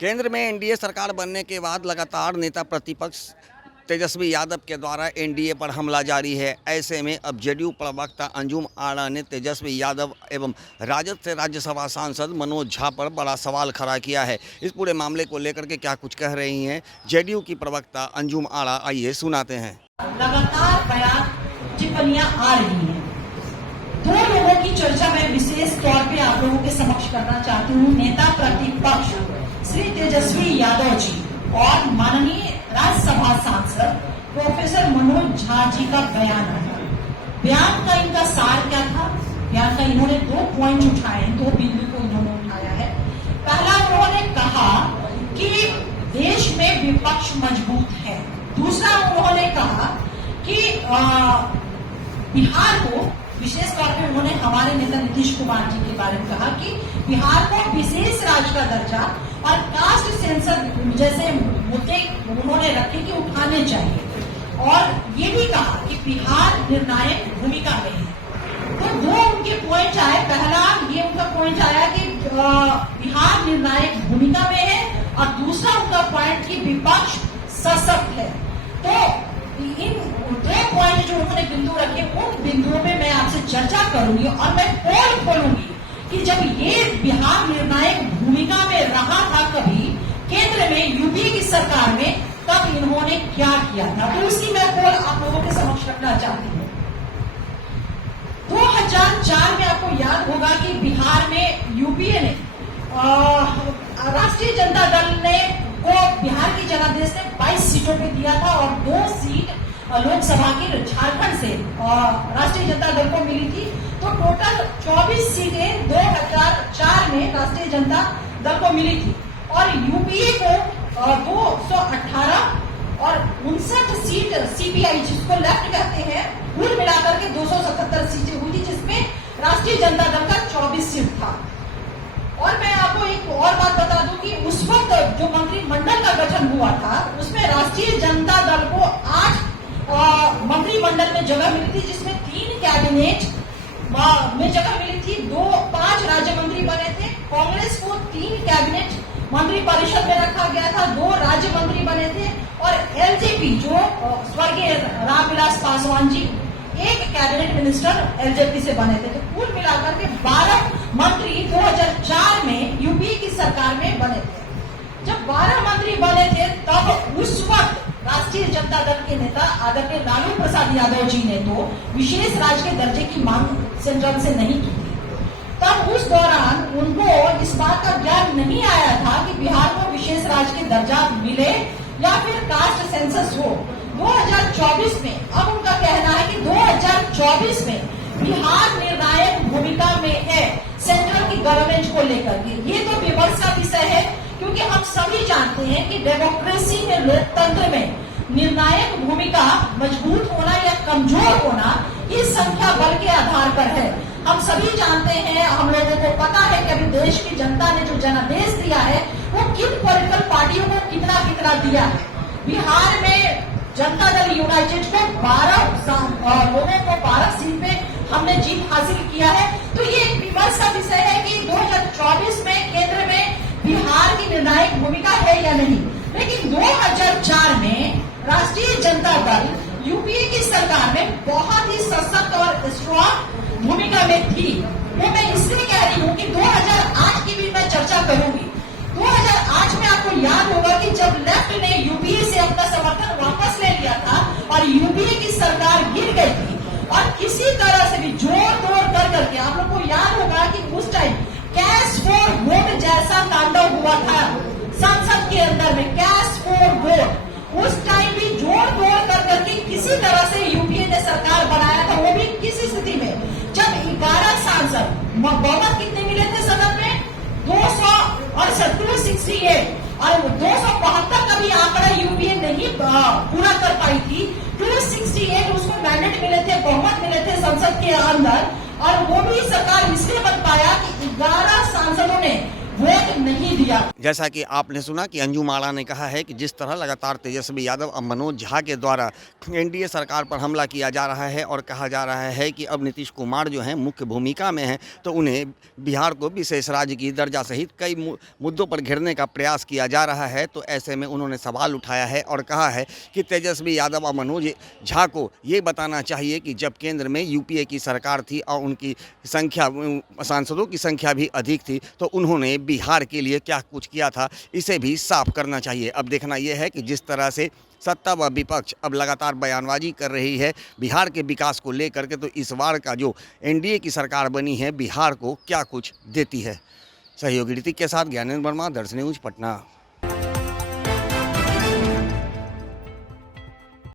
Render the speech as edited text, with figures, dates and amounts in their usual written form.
केंद्र में एनडीए सरकार बनने के बाद लगातार नेता प्रतिपक्ष तेजस्वी यादव के द्वारा एनडीए पर हमला जारी है। ऐसे में अब जेडीयू प्रवक्ता अंजुम आरा ने तेजस्वी यादव एवं राजद से राज्यसभा सांसद मनोज झा पर बड़ा सवाल खड़ा किया है। इस पूरे मामले को लेकर के क्या कुछ कह रही हैं जेडीयू की प्रवक्ता अंजुम आरा, आइए सुनाते हैं। लगातार बयान टिप्पणियां आ रही हैं। दो लोगों की चर्चा मैं विशेष तौर पे आप लोगों के समक्ष करना चाहती हूँ। नेता प्रतिपक्ष श्री तेजस्वी यादव जी और माननीय राज्यसभा सांसद प्रोफेसर मनोज झा जी का बयान आया। बयान का इनका सार क्या था? बयान का इन्होंने 2 पॉइंट उठाए, 2 बिंदु को इन्होंने उठाया है। पहला, उन्होंने कहा कि देश में विपक्ष मजबूत है। दूसरा, उन्होंने कहा कि बिहार को, विशेष तौर पे उन्होंने हमारे नेता नीतीश कुमार जी के बारे में कहा कि बिहार को विशेष राज्य का दर्जा और कास्ट सेंसर जैसे मुद्दे उन्होंने रखे कि उठाने चाहिए, और ये भी कहा कि बिहार निर्णायक भूमिका में है। तो 2 उनके पॉइंट आए। पहला ये उनका पॉइंट आया कि बिहार निर्णायक भूमिका में है, और दूसरा उनका पॉइंट कि विपक्ष सशक्त है। तो इन 2 पॉइंट जो उन्होंने बिंदु रखे, उन बिंदुओं में मैं आपसे चर्चा करूंगी और मैं पोल खोलूंगी कि जब ये बिहार निर्णायक भूमिका में रहा था कभी केंद्र में यूपीए की सरकार में, तब इन्होंने क्या किया था। तो उसी मैं पोल आप लोगों के समक्ष रखना चाहती हूँ। 2004 में आपको याद होगा कि बिहार में यूपीए ने राष्ट्रीय जनता दल ने को बिहार की जनादेश ने 22 सीटों पे दिया था, और 2 सीट लोकसभा की झारखंड से राष्ट्रीय जनता दल को मिली थी। तो टोटल 24 सीटें 2004 में राष्ट्रीय जनता दल को मिली थी, और यूपीए को 218 और 59 सीट सीपीआई जिसको लेफ्ट कहते हैं, कुल मिलाकर के 277 सीटें हुई थी, जिसमें राष्ट्रीय जनता दल का 24 सीट था। और मैं आपको एक और बात बता दूं कि उस वक्त जो मंत्रिमंडल का गठन हुआ था, उसमें राष्ट्रीय जनता दल को 8 मंत्रिमंडल में जगह मिली थी, जिसमें 3 कैबिनेट में जगह मिली थी, 5 राज्य मंत्री बने थे। कांग्रेस को 3 कैबिनेट मंत्री परिषद में रखा गया था, 2 राज्य मंत्री बने थे, और एलजेपी जो स्वर्गीय Ramvilas Paswan ji 1 cabinet minister LJP से बने थे। तो कुल मिलाकर के 12 मंत्री 2004 में यूपीए की सरकार में बने थे। जब 12 मंत्री बने थे, तब उस वक्त राष्ट्रीय जनता दल के नेता आदरणीय लालू प्रसाद यादव जी ने तो विशेष राज्य के दर्जे की मांग सेंट्रल से नहीं की थी। तब उस दौरान उनको इस बात का ज्ञान नहीं आया था कि बिहार को विशेष राज्य के दर्जा मिले या फिर कास्ट सेंसस हो। 2024 में अब उनका कहना है कि 2024 में बिहार निर्णायक भूमिका में है सेंट्रल की गवर्नमेंट को लेकर के। ये तो विमर्श का विषय है, क्योंकि हम सभी जानते हैं कि डेमोक्रेसी में, लोकतंत्र में निर्णायक भूमिका मजबूत होना या कमजोर होना इस संख्या बल के आधार पर है। हम सभी जानते हैं, हम लोगों को पता है कि अभी देश की जनता ने जो जनादेश दिया है, वो किन पॉलिटिकल पार्टियों को कितना कितना दिया है। बिहार में जनता दल यूनाइटेड को 12 लोगों को 12 सीट पे हमने जीत हासिल किया है। तो ये एक विमर्श का विषय है कि 2024 में केंद्र में बिहार की निर्णायक भूमिका है या नहीं। लेकिन 2004 में राष्ट्रीय जनता दल यूपीए की सरकार में बहुत ही सशक्त और स्ट्रॉन्ग भूमिका में थी। वो मैं इसलिए कह रही हूँ कि 2008 की भी मैं चर्चा करूंगी। 2008 में आपको याद होगा कि जब लेफ्ट ने यूपीए से अपना समर्थन वापस ले लिया था और यूपीए की सरकार गिर गई थी, और किसी तरह से भी जोड़ तोड़ कर करके, आप लोग को याद होगा कि उस टाइम कैश फॉर वोट जैसा तांडव हुआ था संसद के अंदर में, कैश फॉर वोट। उस टाइम भी जोड़ तोड़ कर करके किसी तरह से यूपीए ने सरकार बनाया था, वो भी किसी स्थिति में जब 11 सांसद, बहुमत कितने मिले थे सदन में? 268 और 272 का भी आंकड़ा यूपीए नहीं पूरा कर पाई थी। 268 उसको मैंडेट मिले थे, बहुमत मिले थे संसद के अंदर, और वो भी सरकार इसलिए बन पाया कि 11 सांसदों ने वोट नहीं दिया। जैसा कि आपने सुना कि अंजुम आड़ा ने कहा है कि जिस तरह लगातार तेजस्वी यादव और मनोज झा के द्वारा एनडीए सरकार पर हमला किया जा रहा है और कहा जा रहा है कि अब नीतीश कुमार जो हैं मुख्य भूमिका में हैं, तो उन्हें बिहार को विशेष राज्य की दर्जा सहित कई मुद्दों पर घेरने का प्रयास किया जा रहा है। तो ऐसे में उन्होंने सवाल उठाया है और कहा है कि तेजस्वी यादव और मनोज झा को ये बताना चाहिए कि जब केंद्र में यूपीए की सरकार थी और उनकी संख्या, सांसदों की संख्या भी अधिक थी, तो उन्होंने बिहार के लिए क्या कुछ किया था, इसे भी साफ करना चाहिए। अब देखना यह है कि जिस तरह से सत्ता व विपक्ष अब लगातार बयानबाजी कर रही है बिहार के विकास को लेकर के, तो इस बार का जो एनडीए की सरकार बनी है बिहार को क्या कुछ देती है। सहयोगी ऋतिक के साथ ज्ञानेंद्र वर्मा, दर्शन न्यूज, पटना।